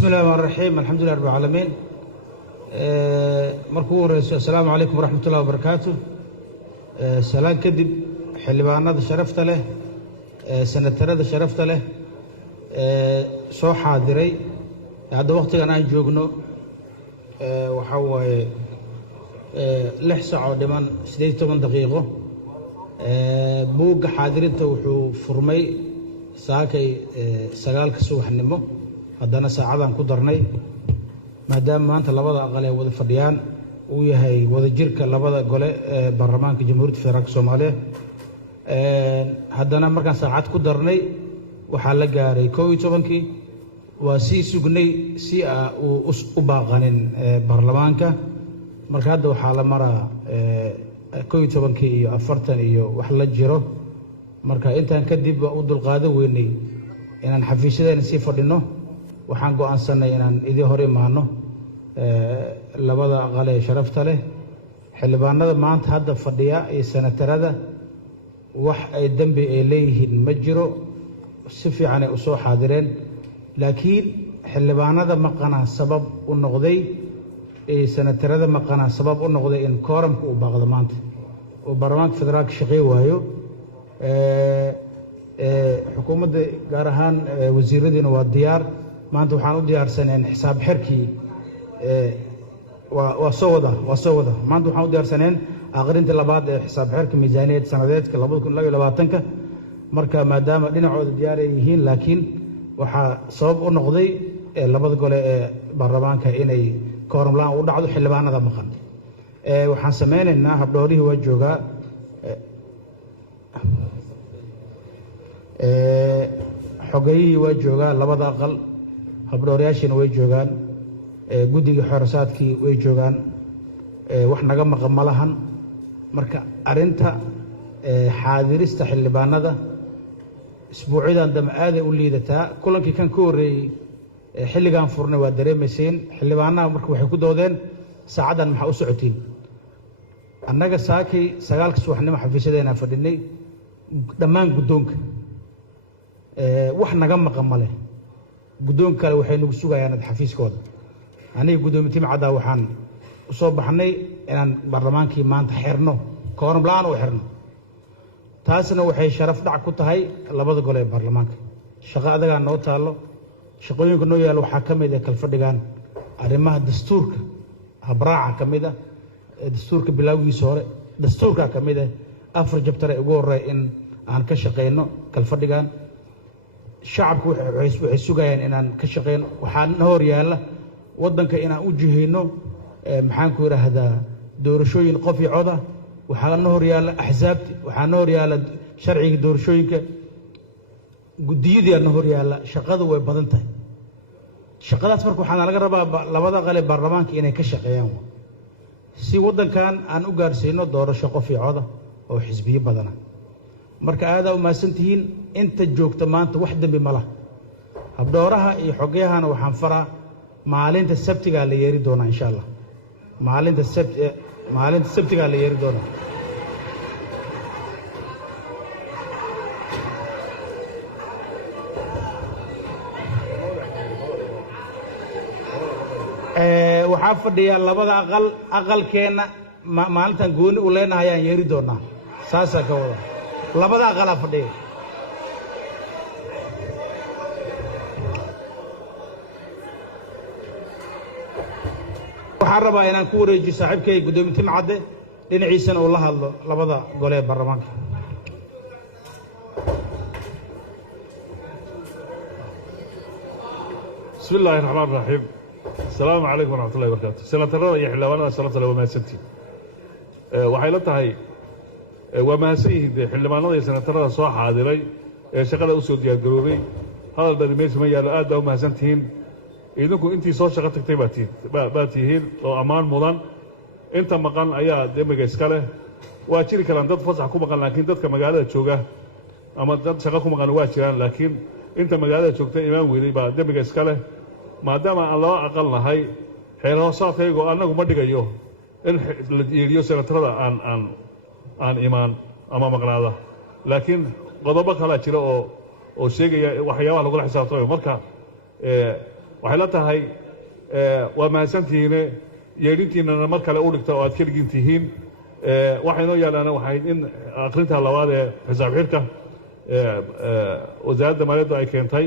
بسم الله الرحمن الرحيم الحمد لله رب العالمين. مركو السلام عليكم ورحمة الله وبركاته. سلام كدب حلبانات شرفت له سنترد شرفت له soo xaadiray hadda waqtigan aan joogno waxa waaye 6 saac dhiman 18 daqiiqo buugga xaadirinta wuxuu furmay saakay 9 subaxnimo haddana saacadan ku darnay maadaama maanta labada aqal ee wada fadhiyaan uu yahay wada jirka labada gole ee baarlamaanka jamhuuriyadda federaalka Soomaaliya haddana markaan saacad ku darnay waxaa la gaaray 12kii waa sii sugnay si uu u baaqanin baarlamaanka marka hadda waxaa la maraa 12kii iyo 40 iyo wax la jiro marka intaan kadib u dulqaado weynay inaan xafiisyadeena sii fadhino waxaan go'aansanay inaan idin hor imaano labada aqal ee sharafta leh xildhibaanada maanta hadda fadhiya ee senatarada wax ay dambi ay leeyihiin ma jiro si fiican ay u soo xaadireen laakiin xildhibaanada maqana sabab u noqday ee senatarada maqana sabab u noqday in kooramku u baaqdo maanta oo baarlamaanka federaalka shaqeey waayo xukuumadda gaar ahaan wasiiradiina waa diyaar maanta waxaan u diyaarsaneen xisaab xirkii waa soo wada maanta waxaan u diyaarsaneen aqrinta labaad ee xisaab xirka miisaaniyadda sanadeedka 2022 marka maadaama dhinacooda diyaar ay yihiin laakiin waxaa sabab u noqday labada gole ee baarlamaanka inay kooram la'aan u dhacdo xildhibaanada maqan waxaan sameynaynaa habdhoorihii waa joogaa xogayihii waa joogaa labada aqal habdhooryaashiina way joogaan guddiga xorosaadkii way joogaan wax naga maqan ma lahan marka arinta xaadirista xildhibaanada isbuucyadan dama aaday u liidataa kulankii kan ka horreeyey xilligan furnay waa dareemayseen xildhibaanaha marka waxay ku doodeen saacadan maxaa u socotiin annaga saakay 9 subaxnimo xafiisyadeena fadhinay dhammaan guddoonka wax naga maqan ma leh guddoonka kale waxay nagu sugayaan xafiiskooda aniga guddoomiye timcada waxaan u soo baxnay inaan baarlamaankii maanta xirno kooram la'aan u xirno taasna waxay sharaf dhac ku tahay labada gole ee baarlamaanka shaqo adaga noo taalo shaqooyinka noo yaal waxaa ka mid ah kalfadhigan arrimaha dastuurka habraaca ka mid ah dastuurka bilowgiisa hore dastuurka ka mid ah 4 jabtar ugu horeey in aan ka shaqeyno kalfadhigan shacabku waxay sugayaan inaan ka shaqeyno waxaan hor yaala wadanka inaan u jiheyno maxaan ku yiraahdaa doorashooyin qof iyo cod ah waxaan hor yaala axsaabti waxaan hor yaala sharciga doorashooyinka gudiyada aan hor yaala shaqadu way badan tahay shaqadaas marka waxaan laga rabaa labada qale baarlamaanka inay ka shaqeeyaan si wadankan aan u gaarsiino doorasho qof iyo cod ah oo xisbiyo badan marka aad u maasantihiin inta joogta maanta wax dambi ma laha habdooraha iyo xogayahana waxaan faraa maalinta sabtiga la yeeri doona insha Allah maalinta sabtiga la yeeri doona waxaa fadhiya labada aqalkeena maalintan gooni u leenahay aan yeeri doonaa saasa ka wada labada aqal fadhiya waxaan rabaa inaan ku wareejiyo saaxiibkay guddoomiye timcade dhinaciisana uu la hadlo labada gole ee baarlamaanka بسم الله الرحمن الرحيم السلام عليكم ورحمة الله وبركاته سنترى يا حلوانا سنترى وماسنتي waxay la tahay waa maasayid xildhibaanada senatarada soo xaadiray ee shaqada u soo diyaar garoobay hadal badi meesha ma yaalo aad u mahadsantihiin idinku intii soo shaqo tagtay baa tihiin oo ammaan mudan inta maqan ayaa demiga iska leh waa jiri karaan dad fasax ku maqan laakiin dadka magaalada jooga ama dad shaqo ku maqan waa jiraan laakiin inta magaalada joogta imaan weynay baa demiga iska leh maadaama aan laba aqal nahay xeer hoosaadkaygu annagu ma dhigayo in la yeeriyo senatarada aan imaan ama maqnaada laakiin qodobo kala jira oo sheegaya waxyaabaha lagu xisaabtamayo marka waxay la tahay waa mahadsantihiine yeedhintiinana mar kale u dhigta oo aad keligin tihiin waxay noo yaallaana waxay in akhrinta labaad ee xisaab xidhka wasaaradda maaliyaddu ay keentay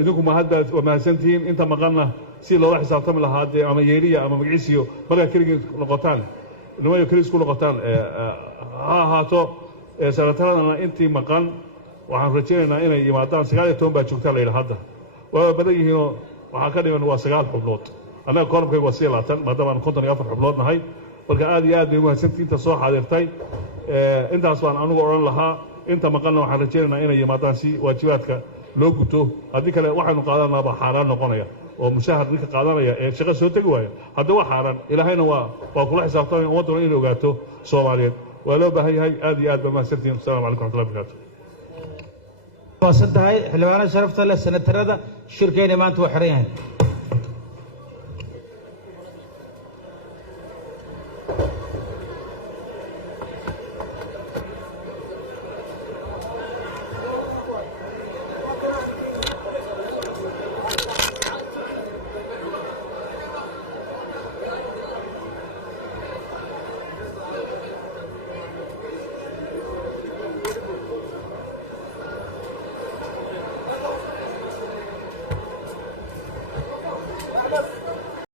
idinku mahadbaad waa mahadsantihiin inta maqanna si loola xisaabtami lahaa dee ama yeeliya ama magiciisiyo markaa keligii noqotaan nimayo keli isku noqotaan ha ahaato sanataradana intii maqan waxaan rajaynaynaa inay yimaadaan 19 baa joogtaa la yidhi hadda waa badan yihiinoo waxaa ka dhiman waa 9 xubnood annaga kooramkayga waa 20 maadaama aan 54 xubnood nahay marka aad iyo aad bay mahadsantihiin inta soo xaadirtay intaas baan anugu odhan lahaa inta maqanna waxaan rajaynaynaa inay yimaadaan si waajibaadka loo guto haddii kale waxaynu qaadanaaba xaaraan noqonaya oo mushahar ninka qaadanaya ee shaqo soo tegi waaya hadda waa xaaraan ilaahayna waa kula xisaabtamaya ummadduna inay ogaato soomaaliyeed waa loo baahan yahay aad iyo aad baa mahadsantihiin assalamu calaykum waraxmatullahi wabarakaatu waasan tahay xildhibaanada sharafta leh senatarada shirkeena maanta waa xiran yahay